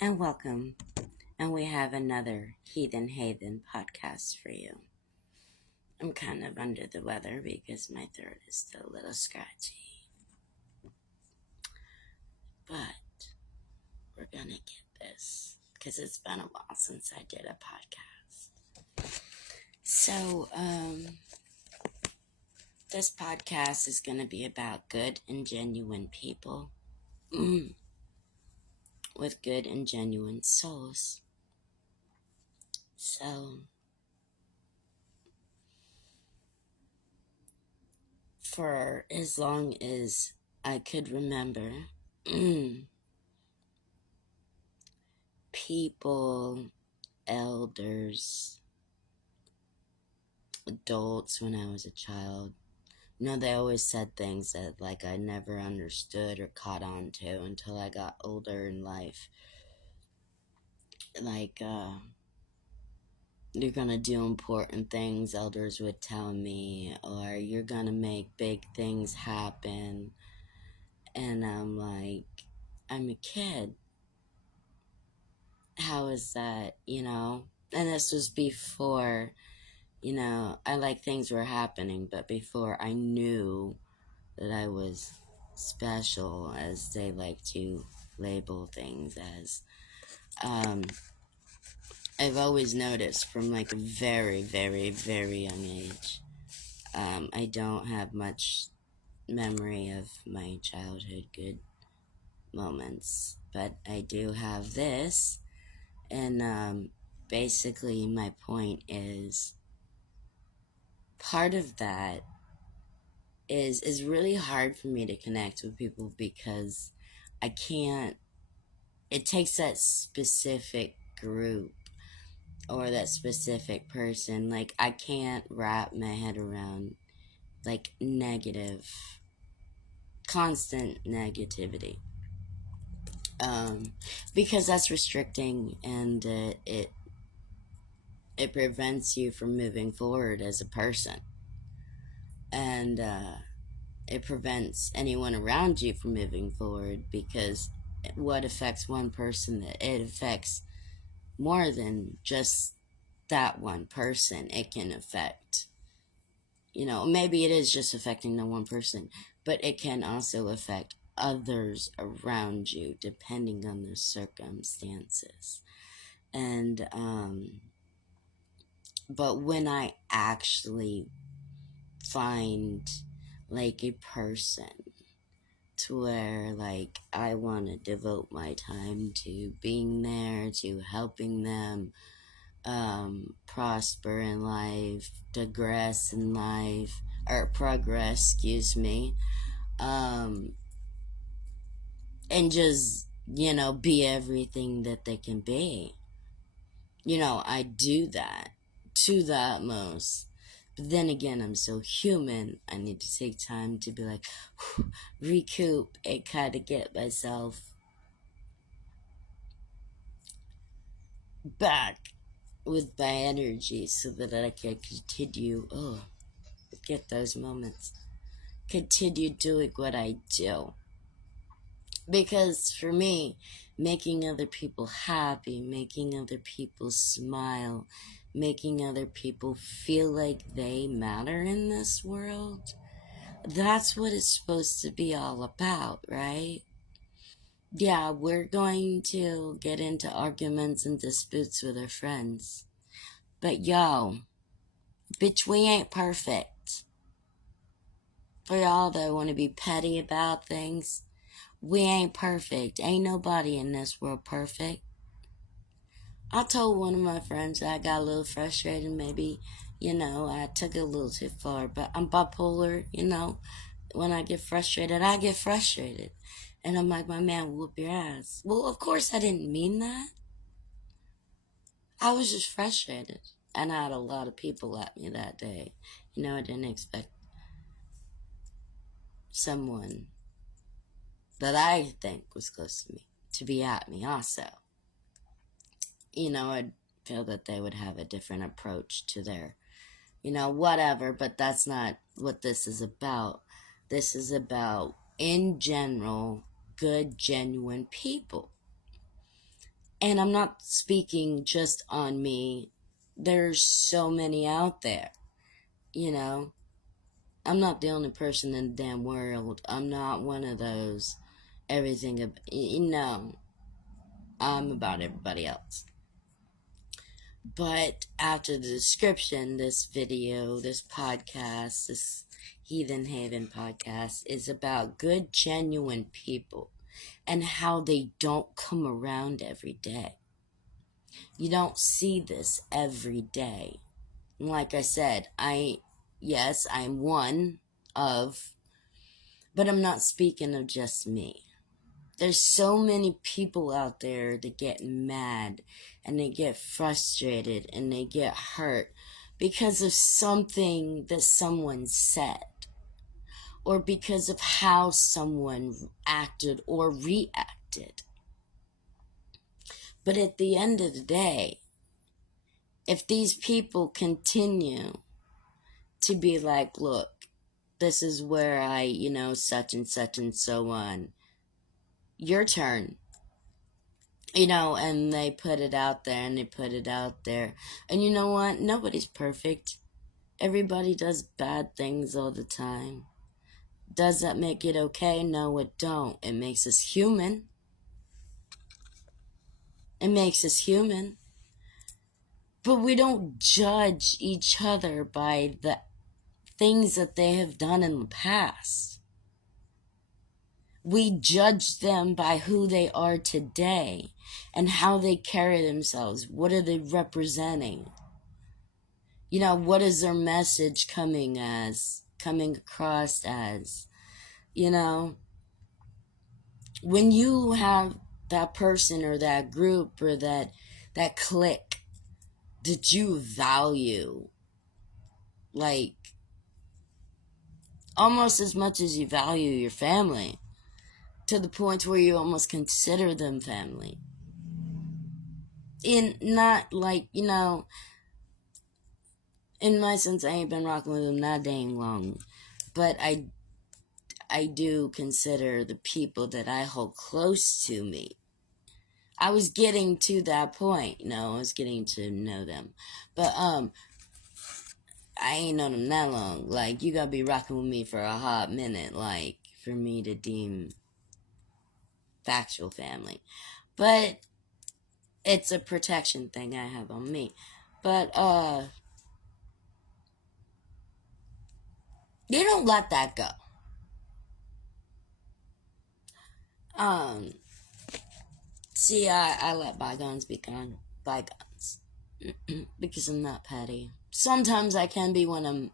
and welcome. And we have another Heathen Haven podcast for you. I'm kind of under the weather because my throat is still a little scratchy. But we're gonna get this because it's been a while since I did a podcast. So, this podcast is gonna be about good and genuine people with good and genuine souls. So, for as long as I could remember, people, elders, adults when I was a child, they always said things that like I never understood or caught on to until I got older in life. Like, you're gonna do important things, elders would tell me, or you're gonna make big things happen. And I'm like, I'm a kid. How is that, And this was before, I like things were happening, but before I knew that I was special, as they like to label things as. I've always noticed from like a very, very, very young age. I don't have much memory of my childhood good moments, but I do have this. And basically, my point is part of that is really hard for me to connect with people because I can't. It takes that specific group or that specific person. Like, I can't wrap my head around like constant negativity. Because that's restricting, and it prevents you from moving forward as a person, and it prevents anyone around you from moving forward, because what affects one person, it affects more than just that one person. It can affect, maybe it is just affecting the one person, but it can also affect others around you depending on the circumstances. And but when I actually find like a person to where like I want to devote my time to being there, to helping them prosper in life, digress in life, or progress, excuse me, and just, be everything that they can be. I do that to the utmost. But then again, I'm so human. I need to take time to be like, recoup and kind of get myself back with my energy so that I can continue. Get those moments. Continue doing what I do. Because for me, making other people happy, making other people smile, making other people feel like they matter in this world, that's what it's supposed to be all about, right? Yeah, we're going to get into arguments and disputes with our friends. But yo, bitch, we ain't perfect. For y'all that want to be petty about things, we ain't perfect. Ain't nobody in this world perfect. I told one of my friends that I got a little frustrated. Maybe, I took it a little too far. But I'm bipolar, When I get frustrated, I get frustrated. And I'm like, my man, whoop your ass. Well, of course I didn't mean that. I was just frustrated. And I had a lot of people at me that day. I didn't expect someone that I think was close to me to be at me also. I'd feel that they would have a different approach to their, whatever, but that's not what this is about. This is about, in general, good, genuine people. And I'm not speaking just on me. There's so many out there, you know. I'm not the only person in the damn world. I'm not one of those everything, I'm about everybody else. But after the description, this video, this podcast, this Heathen Haven podcast is about good, genuine people and how they don't come around every day. You don't see this every day. And like I said, I'm one of, but I'm not speaking of just me. There's so many people out there that get mad and they get frustrated and they get hurt because of something that someone said or because of how someone acted or reacted. But at the end of the day, if these people continue to be like, look, this is where I, such and such and so on, your turn. And they put it out there and they put it out there. And you know what? Nobody's perfect. Everybody does bad things all the time. Does that make it okay? No, it don't. It makes us human. It makes us human. But we don't judge each other by the things that they have done in the past. We judge them by who they are today and how they carry themselves. What are they representing? What is their message coming across as? When you have that person or that group or that clique that you value, like, almost as much as you value your family, to the point where you almost consider them family. Not like, in my sense, I ain't been rocking with them that dang long. But I do consider the people that I hold close to me. I was getting to that point, I was getting to know them. But, I ain't known them that long. Like, you gotta be rocking with me for a hot minute, like, for me to deem factual family. But it's a protection thing I have on me. But, you don't let that go. See, I let bygones be bygones. Because I'm not petty. Sometimes I can be when I'm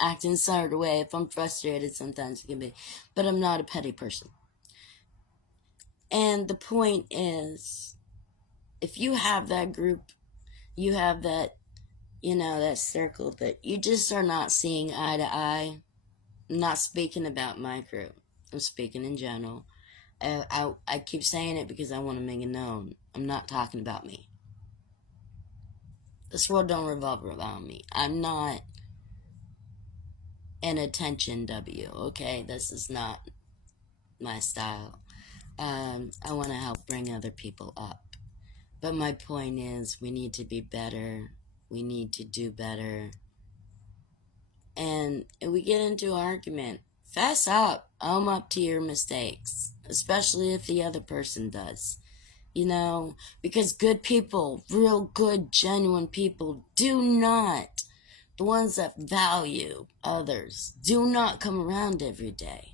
acting a certain way. If I'm frustrated, sometimes it can be. But I'm not a petty person. And the point is, if you have that group, you have that, that circle that you just are not seeing eye to eye. I'm not speaking about my crew. I'm speaking in general. I keep saying it because I want to make it known. I'm not talking about me. This world don't revolve around me. I'm not an attention W, okay? This is not my style. I want to help bring other people up. But my point is, we need to be better. We need to do better. And if we get into an argument, fess up. Own up to your mistakes. Especially if the other person does. Because good people, real good, genuine people, do not, the ones that value others, do not come around every day.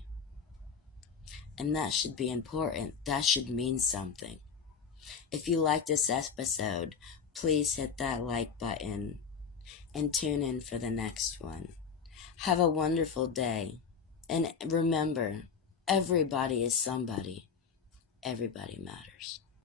And that should be important. That should mean something. If you like this episode, please hit that like button and tune in for the next one. Have a wonderful day. And remember, everybody is somebody. Everybody matters.